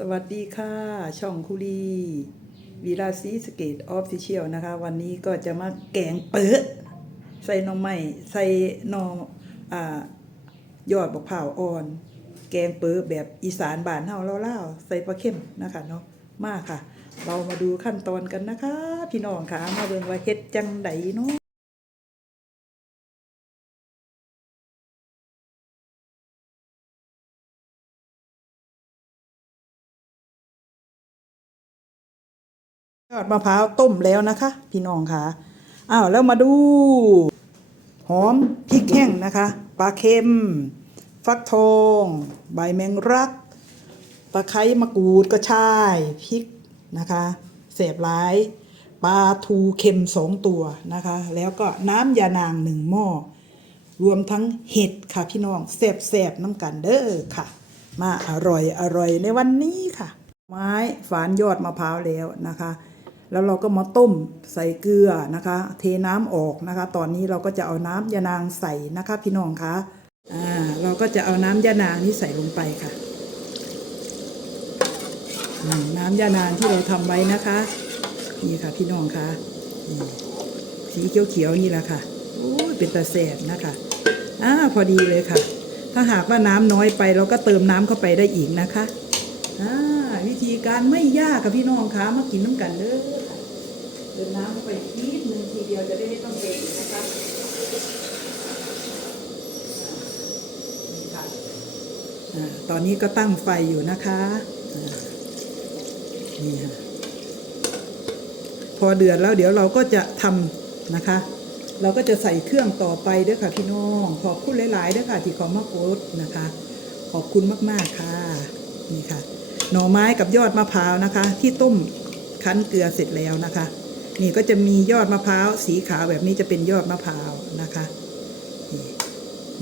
สวัสดีค่ะ ช่องคุรีวีราซีสเกตออฟฟิเชียลนะคะ วันนี้ก็จะมาแกงเปิดใส่น่อไม้ใส่น่ออ่ายอดบักเผาอ่อน แกงเปิดแบบอีสานบ้านเฮาเล่าๆใส่ปลาเค็มนะคะเนาะมากค่ะ เรามาดูขั้นตอนกันนะคะ พี่น้องค่ะมาเบิ่งว่าเฮ็ดจังไดเนาะ ยอดมะพร้าวต้มแล้วนะคะ พี่น้องค่ะอ้าวแล้วมาดู หอมพริกแห้งนะคะปลาเค็ม ฟักทอง ใบแมงรักตะไคร้มะกรูดกระชายพริกนะคะเสบร้ายปลาทูเค็มสองตัวนะคะ แล้วก็น้ำยานางหนึ่งหม้อรวมทั้งเห็ดค่ะพี่น้องแสบๆน้ำกันเด้อค่ะ มาอร่อยอร่อยในวันนี้ค่ะ ไม้ฝานยอดมะพร้าวแล้วนะคะ แล้วเราก็มาต้มใส่เกลือนะคะ เทน้ำออกนะคะ ตอนนี้เราก็จะเอาน้ำยานางใส่นะคะ พี่น้องคะอ่าเราก็จะเอาน้ำยานางนี้ใส่ลงไปค่ะ น้ำยานางที่เราทำไว้นะคะ นี่ค่ะพี่น้องคะนี่สีเขียวๆนี่แหละค่ะโอ้ยเป็นตาแสบนะคะอ่าพอดีเลยค่ะ ถ้าหากว่าน้ำน้อยไปเราก็เติมน้ำเข้าไปได้อีกนะคะ วิธีการไม่ยากกับพี่น้องคะมากินน้ำกันเด้อค่ะเดินน้ำไปนิดนึงทีเดียวจะได้ไม่ต้องเกรงนะคะนี่ค่ะอ่าตอนนี้ก็ตั้งไฟอยู่นะคะนี่ค่ะพอเดือดแล้วเดี๋ยวเราก็จะทำนะคะ เราก็จะใส่เครื่องต่อไปด้อค่ะพี่น้อง ขอบคุณหลายๆด้อค่ะที่ขอมากดนะคะ ขอบคุณมากๆค่ะ นี่ค่ะ หน่อไม้กับยอดมะพร้าวนะคะ ที่ต้มคั้นเกลือเสร็จแล้วนะคะ นี่ก็จะมียอดมะพร้าวสีขาวแบบนี้จะเป็นยอดมะพร้าวนะคะ นี่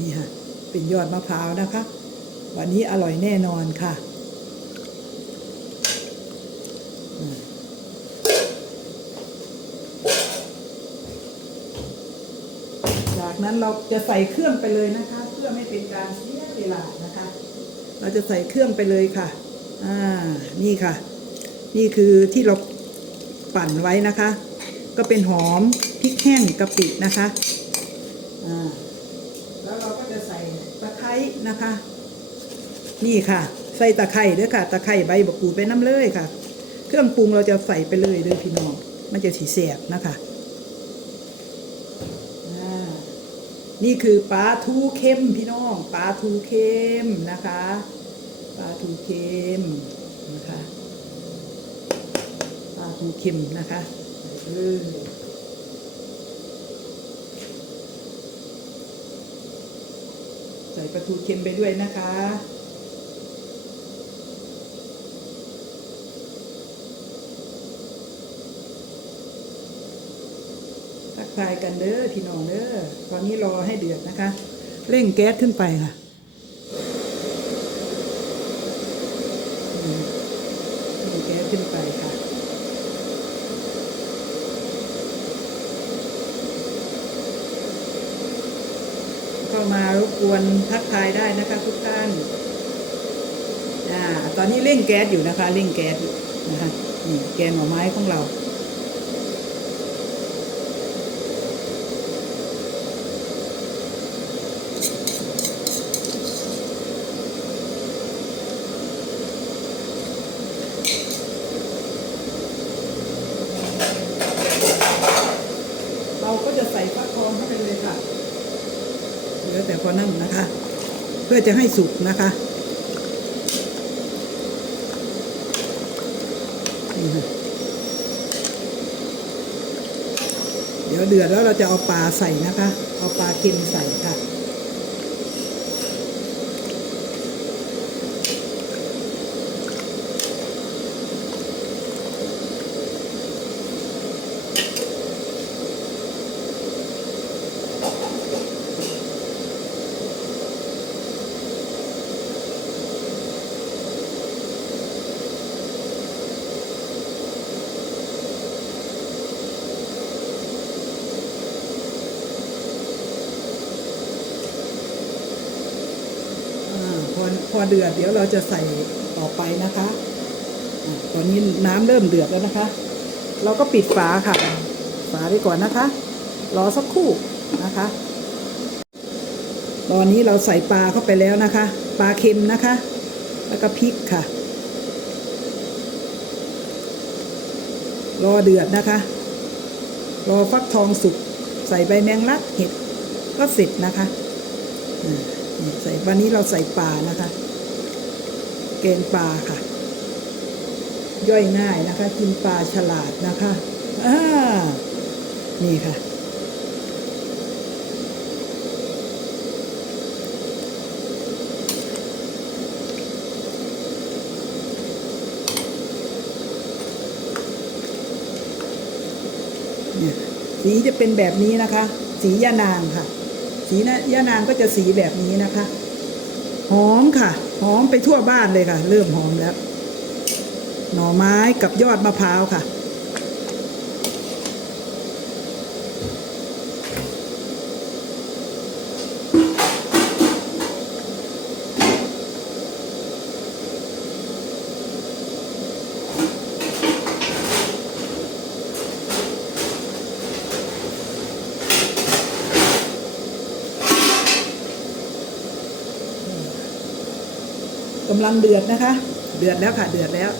นี่ค่ะเป็นยอดมะพร้าวนะคะ วันนี้อร่อยแน่นอนค่ะจากนั้นเราจะใส่เครื่องไปเลยนะคะ เพื่อไม่เป็นการเสียเวลานะ เราจะใส่เครื่องไปเลยค่ะ อ่า นี่ค่ะ นี่คือที่เราปั่นไว้นะคะ ก็เป็นหอมพริกแห้งกะปินะคะ อ่า แล้วเราก็จะใส่ตะไคร้นะคะ นี่ค่ะ ใส่ตะไคร้ด้วยค่ะ ตะไคร้ใบบักกูไปน้ำเลยค่ะ เครื่องปรุงเราจะใส่ไปเลยเลยพี่น้อง มันจะสีแสบนะคะ อ่า นี่คือปลาทูเค็มพี่น้องปลาทูเค็มนะคะปลาทูเค็มนะคะปลาทูเค็มนะคะใส่เลยใส่ปลาทูเค็มไปด้วยนะคะ ทักทายกันเด้อพี่น้องเด้อตอนนี้รอให้เดือดนะคะ เร่งแก๊สขึ้นไปค่ะอืมเร่งแก๊สขึ้นไปค่ะเข้ามารบกวนทักทายได้นะคะทุกท่านอ่าตอนนี้เร่งแก๊สอยู่นะคะ เร่งแก๊สอยู่นะคะนี่แกงหน่อไม้ของเราก็จะใส่ฟักทองเข้าไปเลยค่ะเหลือแต่พอนั่นนะคะ เพื่อจะให้สุกนะคะนี่ค่ะเดี๋ยวเดือดแล้วเราจะเอาปลาใส่นะคะ เอาปลาเค็มใส่ค่ะ อ่าพอเดือดเดี๋ยวเราจะใส่ต่อไปนะคะ ตอนนี้น้ำเริ่มเดือดแล้วนะคะ เราก็ปิดฝาค่ะ ฝาไว้ก่อนนะคะ รอสักครู่นะคะ ตอนนี้เราใส่ปลาเข้าไปแล้วนะคะ ปลาเค็มนะคะ แล้วก็พริกค่ะ รอเดือดนะคะ รอฟักทองสุก ใส่ใบแมงลักเห็ดก็เสร็จนะคะอ่าใส่วันนี้เราใส่ปลานะคะ แกงปลาค่ะ ย่อยง่ายนะคะ กินปลาฉลาดนะคะอ่านี่ค่ะ สีจะเป็นแบบนี้นะคะ สียานางค่ะ สีนะยานางก็จะสีแบบนี้นะคะ หอมค่ะ หอมไปทั่วบ้านเลยค่ะ เริ่มหอมแล้ว หน่อไม้กับยอดมะพร้าวค่ะ กำลังเดือดนะคะ เดือดแล้วค่ะ เดือดแล้ว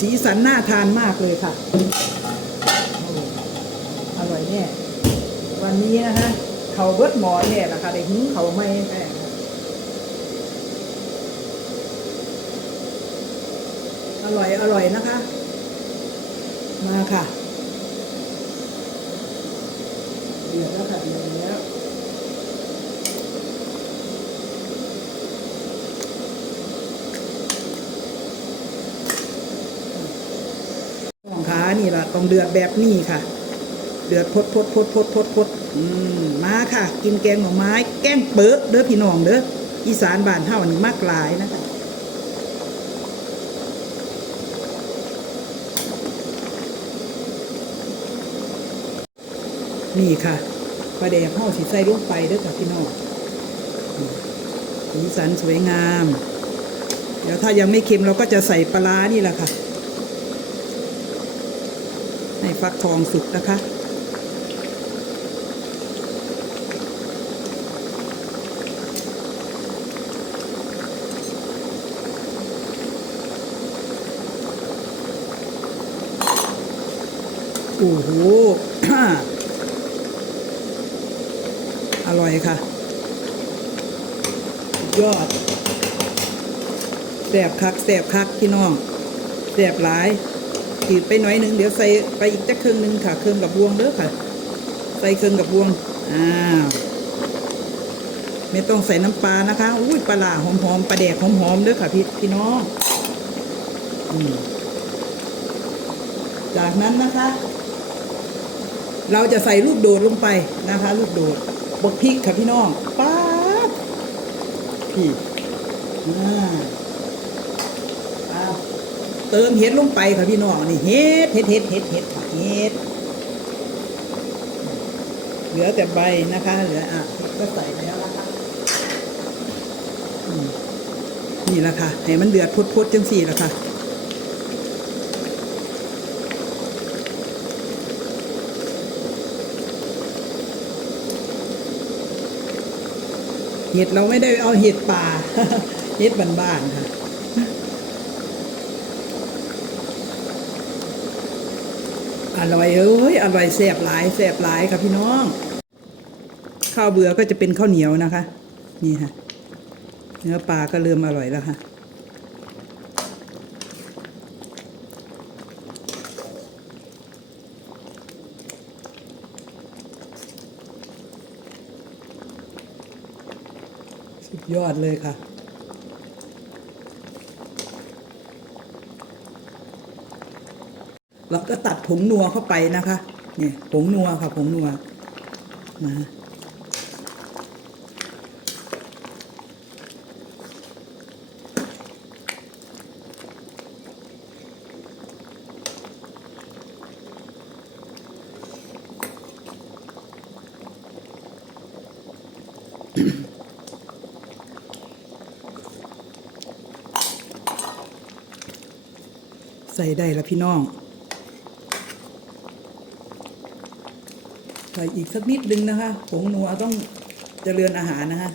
สีสันน่าทานมากเลยค่ะ อร่อยแน่วันนี้นะคะเขาเบิดหมอเนี่ยนะคะได้หื้อเขาไม่แน่อร่อย อร่อยนะคะ มาค่ะเดือดแล้วค่ะเดือดแล้วของขานี่ล่ะต้องเดือดแบบนี้ค่ะ เดือดพดพดพดพดพดพดอืมมาค่ะ กินแกงหน่อไม้ แกงเปิดเด้อพี่น้องเด้ออีสานบ้านเฮานี่มากหลายนะคะ นี่ค่ะปลาแดกเฮาสิใส่ลงไปเด้อค่ะพี่น้องสีสันสวยงาม เดี๋ยวถ้ายังไม่เค็มเราก็จะใส่ปลานี่แหละค่ะ ให้ฟักทองสุกนะคะโอ้โห ร่อยค่ะ ยอดแสบคักแสบคักพี่น้องแสบหลายขีดไปหน่อยหนึ่งเดี๋ยวใส่ไปอีกจักเครื่องหนึ่งค่ะเครื่องกับบวงเด้อค่ะ ใส่เครื่องกับบวงอ้าวไม่ต้องใส่น้ำปลานะคะอุ้ยปลาหล่าหอมปลาแดกหอมๆเด้อค่ะพี่พี่น้องจากนั้นนะคะ เราจะใส่ลูกโดดลงไปนะคะ ลูกโดด บกพริกค่ะพี่น้องป๊าบพี่อ่าเติมเห็ดลงไปค่ะพี่น้องนี่เห็ดเห็ดเห็ดเห็ดเห็ดเห็ดเหลือแต่ใบนะคะ เหลืออะก็ใส่แล้วนะคะนี่แหละค่ะให้มันเดือดพุดๆจังสี่ละค่ะ เห็ดเราไม่ได้เอาเห็ดป่า เห็ดบ้านๆค่ะอร่อยเอ้ยอร่อยแสบหลายแสบหลายค่ะพี่น้อง ข้าวเบื่อก็จะเป็นข้าวเหนียวนะคะ นี่ค่ะ เนื้อปลาก็เริ่มอร่อยแล้วค่ะ สุดยอดเลยค่ะแล้วก็ตัดผงนัวเข้าไปนะคะ เนี่ยผงนัวค่ะผงนัวนะ ส่ได้ละพี่น้อง ใส่อีกสักนิดนึงนะคะผงนัวต้องเจริญอาหารนะคะ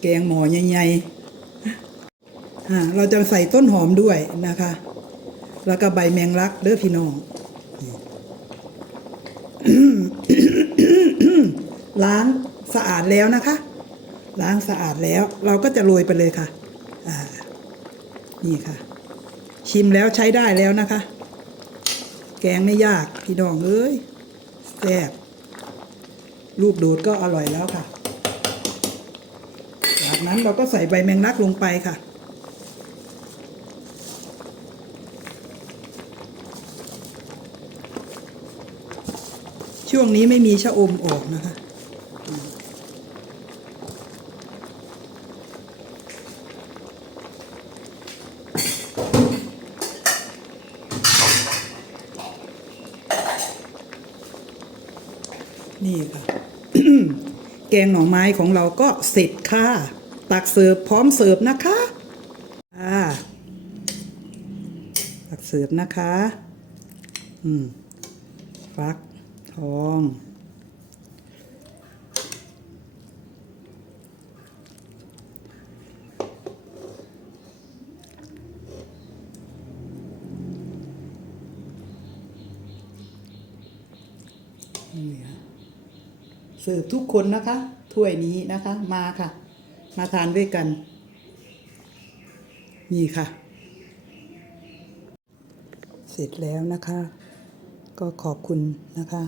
แกงหมอใหญ่ๆอ่าเราจะใส่ต้นหอมด้วยนะคะ แล้วก็ใบแมงลักเด้อพี่น้อง ล้าง อาดแล้วนะคะ ล้างสะอาดแล้วเราก็จะโรยไปเลยค่ะอ่านี่ค่ะ ชิมแล้วใช้ได้แล้วนะคะ แกงไม่ยากพี่น้องเอ้ยแซ่บลูกโดดก็อร่อยแล้วค่ะ จากนั้นเราก็ใส่ใบแมงลักลงไปค่ะช่วงนี้ไม่มีชะอมออกนะคะ นี่ค่ะ แก งหน่อไม้ของเราก็เสร็จค่ะ ตักเสิร์ฟพร้อมเสิร์ฟนะคะอ่าตักเสิร์ฟนะคะ อืม ฟักทองนี่ค่ะ เสิร์ฟทุกคนนะคะ ถ้วยนี้นะคะมาค่ะ มาทานด้วยกัน นี่ค่ะ เสร็จแล้วนะคะ ก็ขอบคุณนะคะ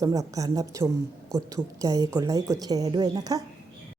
สำหรับการรับชมกดถูกใจกดไลค์กดแชร์ด้วยนะคะ